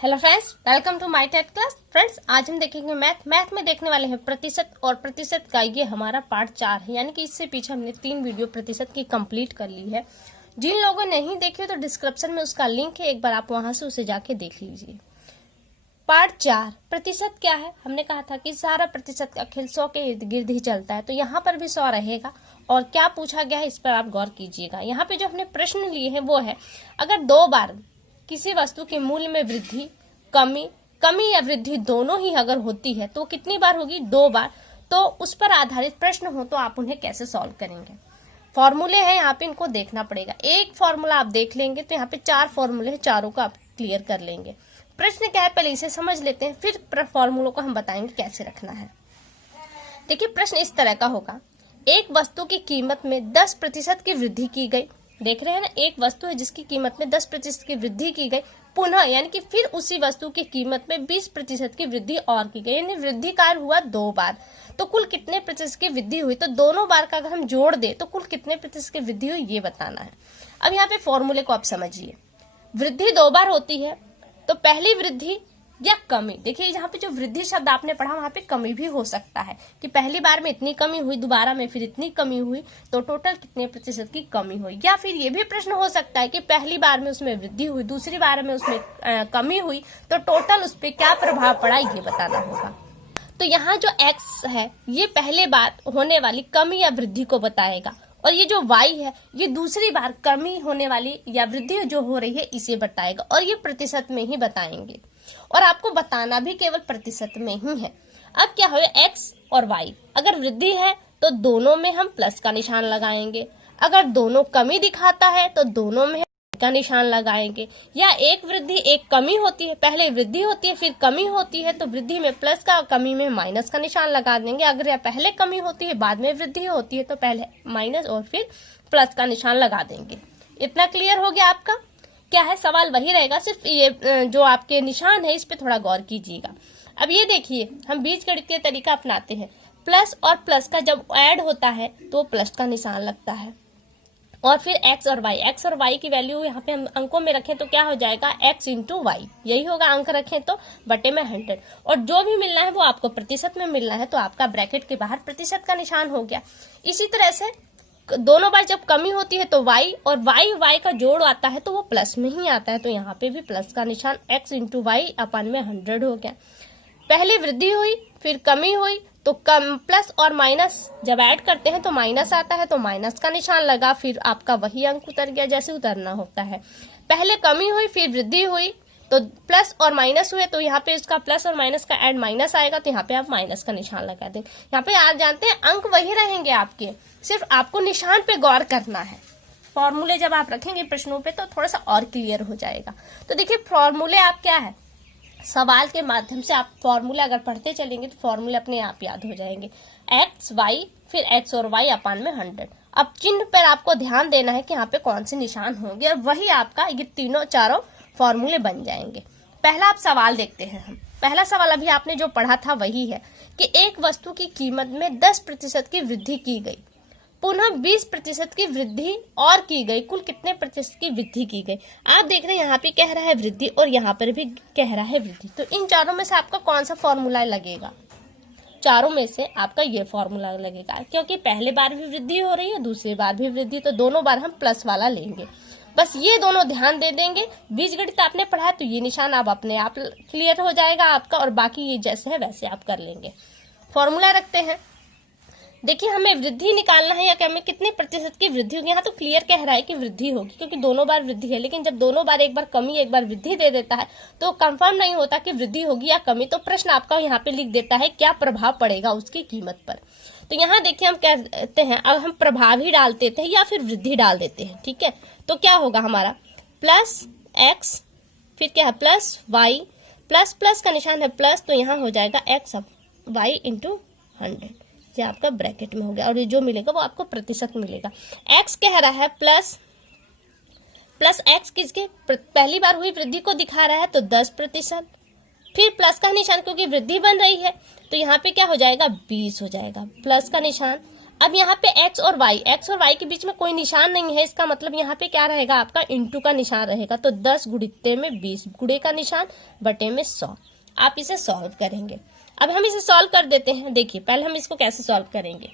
Hello friends, welcome to my TET class. Friends, आज हम देखेंगे मैथ में देखने वाले हैं प्रतिशत, और प्रतिशत का ये हमारा पार्ट 4 है। यानी कि इससे पीछे हमने 3 वीडियो प्रतिशत की कंप्लीट कर ली है। जिन लोगों ने नहीं देखी तो डिस्क्रिप्शन में उसका लिंक है, एक बार आप वहां से उसे जाके देख लीजिए। पार्ट 4 प्रतिशत क्या है। हमने कहा था कि सारा प्रतिशत का खेल 100 के इर्द गिर्द ही चलता है, तो यहाँ पर भी 100 रहेगा। और क्या पूछा गया है इस पर आप गौर कीजिएगा। यहाँ पे जो हमने प्रश्न लिए हैं वो है, अगर 2 बार किसी वस्तु के मूल्य में वृद्धि, कमी या वृद्धि दोनों ही अगर होती है तो कितनी बार होगी? 2 बार। तो उस पर आधारित प्रश्न हो तो आप उन्हें कैसे सॉल्व करेंगे? फॉर्मूले हैं यहाँ पे, इनको देखना पड़ेगा। एक फॉर्मूला आप देख लेंगे तो यहाँ पे 4 फॉर्मूले हैं, चारों का आप क्लियर कर लेंगे। प्रश्न क्या है पहले इसे समझ लेते हैं, फिर फॉर्मूलों को हम बताएंगे कैसे रखना है। देखिए, प्रश्न इस तरह का होगा, एक वस्तु की कीमत में 10% की वृद्धि की गई। देख रहे हैं ना, एक वस्तु है जिसकी कीमत में 10% की वृद्धि की गई, पुनः यानी कि फिर उसी वस्तु की कीमत में 20% की वृद्धि और की गई, यानी वृद्धि कार्य हुआ 2 बार। तो कुल कितने प्रतिशत की वृद्धि हुई? तो दोनों बार का अगर हम जोड़ दे तो कुल कितने प्रतिशत की वृद्धि हुई ये बताना है। अब यहाँ पे फॉर्मूले को आप समझिए। वृद्धि 2 बार होती है तो पहली वृद्धि या कमी, देखिए यहाँ पे जो वृद्धि शब्द आपने पढ़ा वहां पे कमी भी हो सकता है कि पहली बार में इतनी कमी हुई, दोबारा में फिर इतनी कमी हुई, तो टोटल कितने प्रतिशत की कमी हुई। या फिर ये भी प्रश्न हो सकता है कि पहली बार में उसमें वृद्धि हुई, दूसरी बार में उसमें कमी हुई, तो टोटल उस पर क्या प्रभाव पड़ा ये बताना होगा। तो यहाँ जो x है ये पहले बार होने वाली कमी या वृद्धि को बताएगा, और ये जो y है ये दूसरी बार कमी होने वाली या वृद्धि जो हो रही है इसे बताएगा, और ये प्रतिशत में ही बताएंगे, और आपको बताना भी केवल प्रतिशत में ही है। अब क्या हो, x और y अगर वृद्धि है तो दोनों में हम प्लस का निशान लगाएंगे, अगर दोनों कमी दिखाता है तो दोनों में का निशान लगाएंगे। या एक वृद्धि एक कमी होती है, पहले वृद्धि होती है फिर कमी होती है, तो वृद्धि में प्लस का, कमी में माइनस का निशान लगा देंगे। अगर यह पहले कमी होती है बाद में वृद्धि होती है तो पहले माइनस और फिर प्लस का निशान लगा देंगे। इतना क्लियर हो गया आपका? क्या है, सवाल वही रहेगा, सिर्फ ये जो आपके निशान है इस पे थोड़ा गौर कीजिएगा। अब ये देखिए, हम बीजगणितीय तरीका अपनाते हैं। प्लस और प्लस का जब ऐड होता है तो प्लस का निशान लगता है, और फिर x और y की वैल्यू यहाँ पे हम अंकों में रखें तो क्या हो जाएगा, x इंटू वाई, यही होगा। अंक रखें तो बटे में 100, और जो भी मिलना है वो आपको प्रतिशत में मिलना है, तो आपका ब्रैकेट के बाहर प्रतिशत का निशान हो गया। इसी तरह से दोनों बार जब कमी होती है तो y, और y का जोड़ आता है तो वो प्लस में ही आता है, तो यहाँ पे भी प्लस का निशान, x इंटू वाई अपन में 100 हो गया। पहले वृद्धि हुई फिर कमी हुई, तो कम प्लस और माइनस जब ऐड करते हैं तो माइनस आता है, तो माइनस का निशान लगा, फिर आपका वही अंक उतर गया जैसे उतरना होता है। पहले कमी हुई फिर वृद्धि हुई, तो प्लस और माइनस हुए, तो यहाँ पे इसका प्लस और माइनस का ऐड माइनस आएगा, तो यहाँ पे आप माइनस का निशान लगा दें। यहाँ पे आप जानते हैं अंक वही रहेंगे आपके, सिर्फ आपको निशान पे गौर करना है। फॉर्मूले जब आप रखेंगे प्रश्नों पे तो थोड़ा सा और क्लियर हो जाएगा। तो देखिए, फॉर्मूले आप क्या है, सवाल के माध्यम से आप फॉर्मूला अगर पढ़ते चलेंगे तो फॉर्मूले अपने आप याद हो जाएंगे। x y फिर x और y अपान में 100। अब चिन्ह पर आपको ध्यान देना है कि यहाँ पे कौन से निशान होंगे, और वही आपका ये तीनों चारों फॉर्मूले बन जाएंगे। पहला आप सवाल देखते हैं हम। पहला सवाल अभी आपने जो पढ़ा था वही है कि एक वस्तु की कीमत में 10% की वृद्धि की गई, पुनः 20% की वृद्धि और की गई, कुल कितने प्रतिशत की वृद्धि की गई। आप देख रहे हैं यहाँ पे कह रहा है वृद्धि और यहाँ पर भी कह रहा है वृद्धि, तो इन चारों में से आपका कौन सा फॉर्मूला लगेगा? चारों में से आपका ये फॉर्मूला लगेगा, क्योंकि पहले बार भी वृद्धि हो रही है, दूसरी बार भी वृद्धि, तो दोनों बार हम प्लस वाला लेंगे। बस ये दोनों ध्यान दे देंगे। बीजगणित आपने पढ़ा तो ये निशान आप अपने आप क्लियर हो जाएगा आपका, और बाकी ये जैसे है वैसे आप कर लेंगे। फॉर्मूला रखते हैं। देखिए, हमें वृद्धि निकालना है या कि हमें कितने प्रतिशत की वृद्धि होगी। यहाँ तो क्लियर कह रहा है कि वृद्धि होगी, क्योंकि दोनों बार वृद्धि है, लेकिन जब दोनों बार एक बार कमी एक बार वृद्धि दे देता है तो कंफर्म नहीं होता कि वृद्धि होगी या कमी, तो प्रश्न आपका यहाँ पे लिख देता है क्या प्रभाव पड़ेगा उसकी कीमत पर। तो यहाँ देखिए, हम कहते हैं अब हम प्रभाव ही डाल देते हैं या फिर वृद्धि डाल देते हैं, ठीक है। तो क्या होगा हमारा, प्लस x फिर क्या है प्लस y, प्लस प्लस का निशान है प्लस, तो यहाँ हो जाएगा x y इंटू 100, ये आपका ब्रैकेट में हो गया, और ये जो मिलेगा वो आपको प्रतिशत मिलेगा। x कह रहा है प्लस x किसके पहली बार हुई वृद्धि को दिखा रहा है, तो 10%, फिर प्लस का निशान क्योंकि वृद्धि बन रही है तो यहाँ पे क्या हो जाएगा 20 हो जाएगा, प्लस का निशान। अब यहाँ पे x और y के बीच में कोई निशान नहीं है, इसका मतलब यहाँ पे क्या रहेगा आपका इंटू का निशान रहेगा। तो 10 गुणित्ते में 20, गुणे का निशान बटे में 100। आप इसे सॉल्व करेंगे। अब हम इसे सॉल्व कर देते हैं। देखिए पहले हम इसको कैसे सॉल्व करेंगे।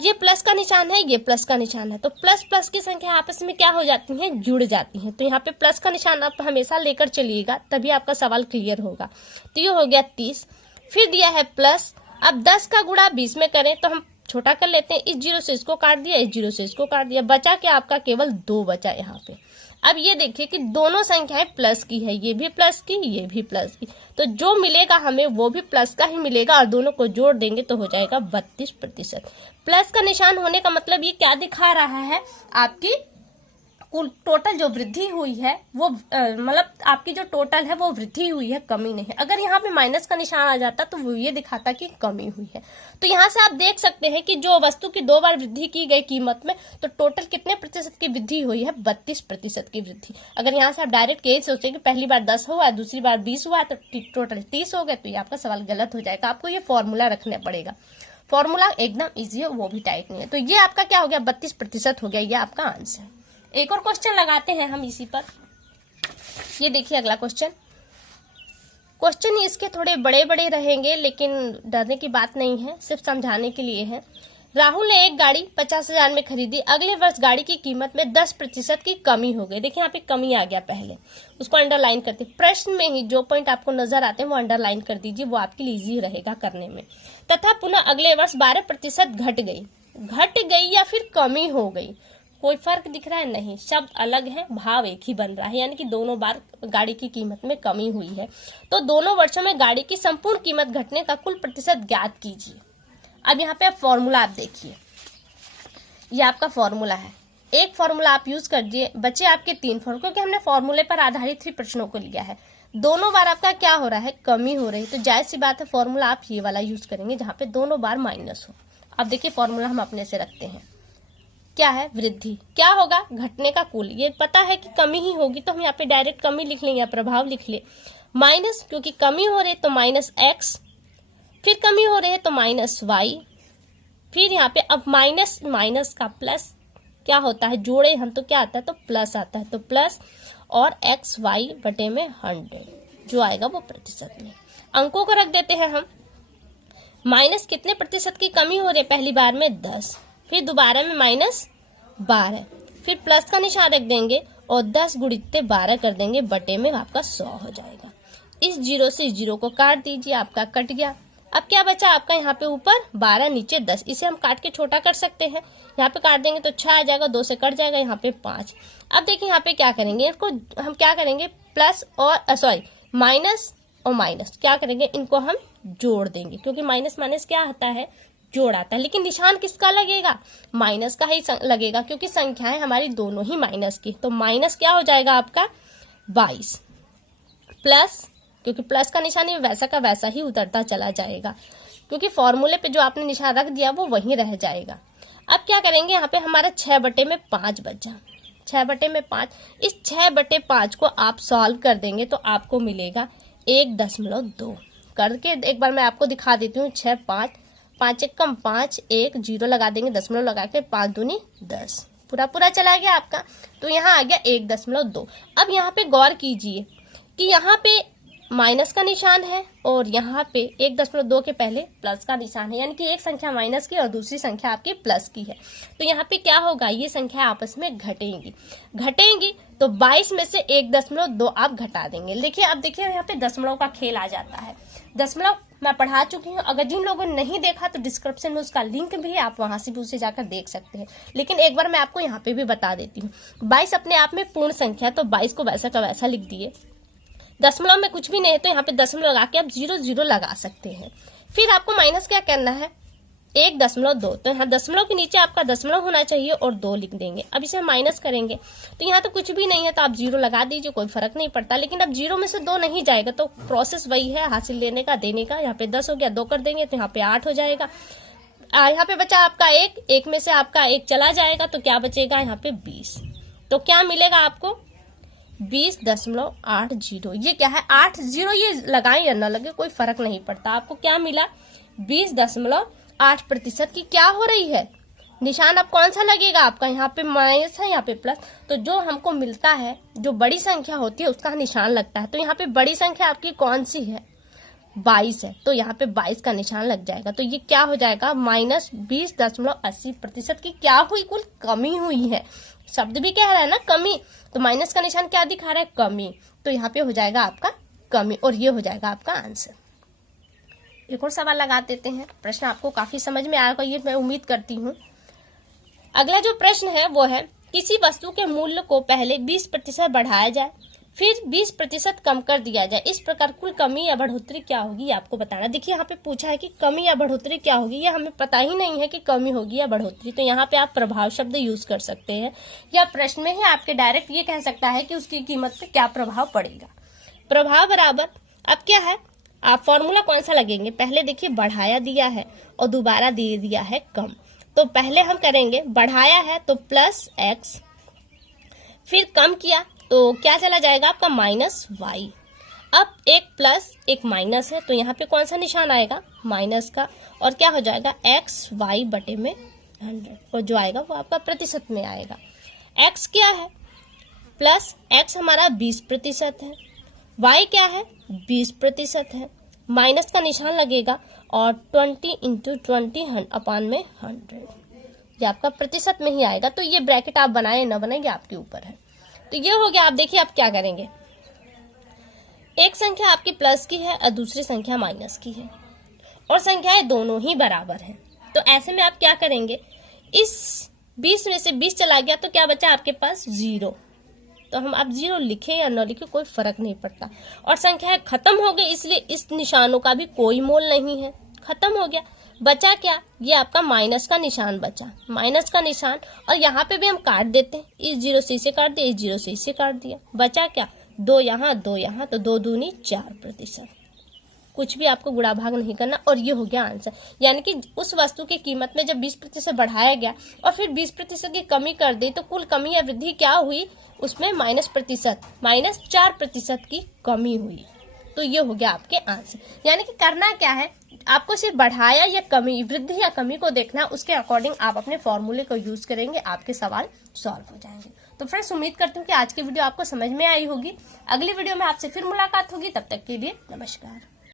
ये प्लस का निशान है, ये प्लस का निशान है, तो प्लस प्लस की संख्या आपस में क्या हो जाती हैं, जुड़ जाती हैं। तो यहाँ पे प्लस का निशान आप हमेशा लेकर चलिएगा, तभी आपका सवाल क्लियर होगा। तो ये हो गया 30, फिर दिया है प्लस। अब 10 का गुणा 20 में करें तो हम छोटा कर लेते हैं। इस 0 से इसको काट दिया, इस 0 से इसको काट दिया, बचा क्या आपका केवल 2 बचा यहाँ पे। अब ये देखिए कि दोनों संख्याएं प्लस की है, ये भी प्लस की, ये भी प्लस की, तो जो मिलेगा हमें वो भी प्लस का ही मिलेगा और दोनों को जोड़ देंगे तो हो जाएगा 32%। प्लस का निशान होने का मतलब ये क्या दिखा रहा है, आपकी कुल टोटल जो वृद्धि हुई है वो मतलब आपकी जो टोटल है वो वृद्धि हुई है, कमी नहीं है। अगर यहाँ पे माइनस का निशान आ जाता तो वो ये दिखाता कि कमी हुई है। तो यहाँ से आप देख सकते हैं कि जो वस्तु की 2 बार वृद्धि की गई कीमत में, तो टोटल कितने प्रतिशत की वृद्धि हुई है, 32% की वृद्धि। अगर यहाँ से आप डायरेक्ट यही सोचे कि पहली बार 10 हुआ, दूसरी बार 20 हुआ, तो टोटल 30 हो गए, तो ये आपका सवाल गलत हो जाएगा। आपको ये फॉर्मूला रखना पड़ेगा। फॉर्मूला एकदम ईजी है, वो भी टाइट नहीं है। तो ये आपका क्या हो गया, 32% हो गया, ये आपका आंसर। एक और क्वेश्चन लगाते हैं हम इसी पर। ये देखिए अगला क्वेश्चन इसके थोड़े बड़े बड़े रहेंगे, लेकिन डरने की बात नहीं है, सिर्फ समझाने के लिए है। राहुल ने एक गाड़ी 50,000 में खरीदी, अगले वर्ष गाड़ी की कीमत में 10% की कमी हो गई। देखिए यहाँ पे कमी आ गया, पहले उसको अंडरलाइन करते। प्रश्न में ही जो पॉइंट आपको नजर आते हैं वो अंडरलाइन कर दीजिए, वो आपके लिए इजी रहेगा करने में। तथा पुनः अगले वर्ष 12% घट गई या फिर कमी हो गई, कोई फर्क दिख रहा है नहीं, शब्द अलग है, भाव एक ही बन रहा है, यानी कि दोनों बार गाड़ी की कीमत में कमी हुई है। तो दोनों वर्षों में गाड़ी की संपूर्ण कीमत घटने का कुल प्रतिशत ज्ञात कीजिए। अब यहाँ पे फॉर्मूला आप देखिए, ये आपका फॉर्मूला है। एक फॉर्मूला आप यूज कर दिए, बचे आपके 3 फॉर्मूले, क्योंकि हमने फॉर्मूले पर आधारित 3 प्रश्नों को लिया है। दोनों बार आपका क्या हो रहा है, कमी हो रही है, तो जायज सी बात है फॉर्मूला आप ये वाला यूज करेंगे जहाँ पे दोनों बार माइनस हो। अब देखिए फॉर्मूला हम अपने से रखते हैं, क्या है, वृद्धि। क्या होगा, घटने का कुल। ये पता है कि कमी ही होगी, तो हम यहाँ पे डायरेक्ट कमी लिख लें या प्रभाव लिख ले। माइनस, क्योंकि कमी हो रही है तो माइनस x, फिर कमी हो रही है तो माइनस y, फिर यहाँ पे अब माइनस माइनस का प्लस क्या होता है, जोड़े हम तो क्या आता है, तो प्लस आता है, तो प्लस और xy बटे में 100 जो आएगा वो प्रतिशत में। अंकों को रख देते हैं हम। माइनस कितने प्रतिशत की कमी हो रही है, पहली बार में 10, फिर दोबारा में माइनस 12, फिर प्लस का निशान रख देंगे और 10 गुणित्ते 12 कर देंगे, बटे में आपका 100 हो जाएगा। इस 0 से 0 को काट दीजिए, आपका कट गया। अब क्या बचा आपका, यहाँ पे ऊपर 12 नीचे 10, इसे हम काट के छोटा कर सकते हैं। यहाँ पे काट देंगे तो 6 आ जाएगा, 2 से कट जाएगा, यहाँ पे 5। अब देखिए यहाँ पे क्या करेंगे, इसको हम क्या करेंगे, प्लस और सॉरी माइनस और माइनस क्या करेंगे, इनको हम जोड़ देंगे, क्योंकि माइनस माइनस क्या आता है, जोड़ आता है। लेकिन निशान किसका लगेगा, माइनस का ही लगेगा, क्योंकि संख्याएं हमारी दोनों ही माइनस की। तो माइनस क्या हो जाएगा आपका 22, प्लस, क्योंकि प्लस का निशान ही वैसा का वैसा ही उतरता चला जाएगा, क्योंकि फॉर्मूले पे जो आपने निशान रख दिया वो वहीं रह जाएगा। अब क्या करेंगे, यहाँ पे हमारा 6/5 बचा, 6/5। इस 6/5 को आप सॉल्व कर देंगे तो आपको मिलेगा 1.2 करके। एक बार मैं आपको दिखा देती हूँ, 6 5 5 1 कम 5 1 0 लगा देंगे, दशमलव लगा के 5 दूनी 10, पूरा चला गया आपका। तो यहाँ आ गया 1.2। अब यहाँ पे गौर कीजिए कि यहाँ पे माइनस का निशान है और यहाँ पे 1.2 के पहले प्लस का निशान है, यानी कि एक संख्या माइनस की और दूसरी संख्या आपकी प्लस की है। तो यहाँ पे क्या होगा, ये संख्या आपस में घटेंगी तो 22 में से 1.2 आप घटा देंगे। देखिए अब देखिए यहाँ पे दशमलव का खेल आ जाता है। दशमलव मैं पढ़ा चुकी हूँ, अगर जिन लोगों ने नहीं देखा तो डिस्क्रिप्शन में उसका लिंक भी है, आप वहां से भी उसे जाकर देख सकते हैं। लेकिन एक बार मैं आपको यहाँ पे भी बता देती हूँ, 22 अपने आप में पूर्ण संख्या, तो 22 को वैसा का वैसा लिख दिए। दशमलव में कुछ भी नहीं है तो यहाँ पे दशमलव लगा के आप 0 लगा सकते हैं। फिर आपको माइनस क्या करना है, 1.2, तो यहाँ दशमलव के नीचे आपका दशमलव होना चाहिए और 2 लिख देंगे। अब इसे हम माइनस करेंगे तो यहाँ तो कुछ भी नहीं है तो आप 0 लगा दीजिए, कोई फर्क नहीं पड़ता। लेकिन अब 0 में से 2 नहीं जाएगा तो प्रोसेस वही है, हासिल लेने का देने का। यहाँ पे 10 हो गया, 2 कर देंगे तो यहाँ पे 8 हो जाएगा। यहाँ पे बचा आपका 1 में से आपका 1 चला जाएगा तो क्या बचेगा, यहाँ पे 20। तो क्या मिलेगा आपको, 20.80। ये क्या है, 80, ये लगाएं या न लगे कोई फर्क नहीं पड़ता। आपको क्या मिला, 20.80 8% की क्या हो रही है, निशान अब कौन सा लगेगा आपका, यहाँ पे माइनस है, यहाँ पे प्लस। तो जो हमको मिलता है, जो बड़ी संख्या होती है उसका निशान लगता है। तो यहाँ पे बड़ी संख्या आपकी कौन सी है, 22 है, तो यहाँ पे 22 का निशान लग जाएगा। तो ये क्या हो जाएगा, -20.80% की क्या हुई, कुल कमी हुई है। शब्द भी कह रहा है ना कमी, तो माइनस का निशान क्या दिखा रहा है, कमी। तो यहाँ पे हो जाएगा आपका कमी, और ये हो जाएगा आपका आंसर। एक और सवाल लगा देते हैं, प्रश्न आपको काफी समझ में आएगा ये मैं उम्मीद करती हूँ। अगला जो प्रश्न है वो है, किसी वस्तु के मूल्य को पहले 20% बढ़ाया जाए, फिर 20% कम कर दिया जाए, इस प्रकार कुल कमी या बढ़ोतरी क्या होगी आपको बताना। देखिए यहाँ पे पूछा है कि कमी या बढ़ोतरी क्या होगी, ये हमें पता ही नहीं है कि कमी होगी या बढ़ोतरी। तो यहाँ पे आप प्रभाव शब्द यूज कर सकते हैं, या प्रश्न में ही आपके डायरेक्ट ये कह सकता है कि उसकी कीमत पे क्या प्रभाव पड़ेगा। प्रभाव बराबर अब क्या है, आप फॉर्मूला कौन सा लगेंगे, पहले देखिए बढ़ाया दिया है और दोबारा दे दिया है कम। तो पहले हम करेंगे, बढ़ाया है तो +x, फिर कम किया तो क्या चला जाएगा आपका -y। अब एक प्लस एक माइनस है, तो यहाँ पे कौन सा निशान आएगा, माइनस का, और क्या हो जाएगा xy बटे में 100, और जो आएगा वो आपका प्रतिशत में आएगा। x क्या है, प्लस x हमारा 20% है, y क्या है 20% है, माइनस का निशान लगेगा और 20 × 20/100, ये आपका प्रतिशत में ही आएगा। तो ये ब्रैकेट आप बनाए ना बनाए ये आपके ऊपर है। तो ये हो गया। आप देखिए आप क्या करेंगे, एक संख्या आपकी प्लस की है और दूसरी संख्या माइनस की है, और संख्याएं दोनों ही बराबर हैं। तो ऐसे में आप क्या करेंगे, इस 20 में से 20 चला गया तो क्या बचा आपके पास 0। तो हम आप 0 लिखे या न लिखे कोई फर्क नहीं पड़ता, और संख्याएं खत्म हो गई, इसलिए इस निशानों का भी कोई मोल नहीं है, खत्म हो गया। बचा क्या, ये आपका माइनस का निशान बचा, माइनस का निशान, और यहाँ पे भी हम काट देते हैं, इस 0 से इसे काट दिया, इस 0 से इसे काट दिया, बचा क्या 2 यहाँ 2 यहाँ, तो 2 दूनी 4%। कुछ भी आपको गुणा भाग नहीं करना, और ये हो गया आंसर। यानी कि उस वस्तु की कीमत में जब 20% बढ़ाया गया और फिर 20% की कमी कर दी, तो कुल कमी या वृद्धि क्या हुई, उसमें -4% की कमी हुई। तो ये हो गया आपके आंसर। यानी कि करना क्या है, आपको सिर्फ बढ़ाया या कमी, वृद्धि या कमी को देखना, उसके अकॉर्डिंग आप अपने फॉर्मूले को यूज करेंगे, आपके सवाल सॉल्व हो जाएंगे। तो फ्रेंड्स उम्मीद करती हूँ कि आज की वीडियो आपको समझ में आई होगी। अगली वीडियो में आपसे फिर मुलाकात होगी, तब तक के लिए नमस्कार।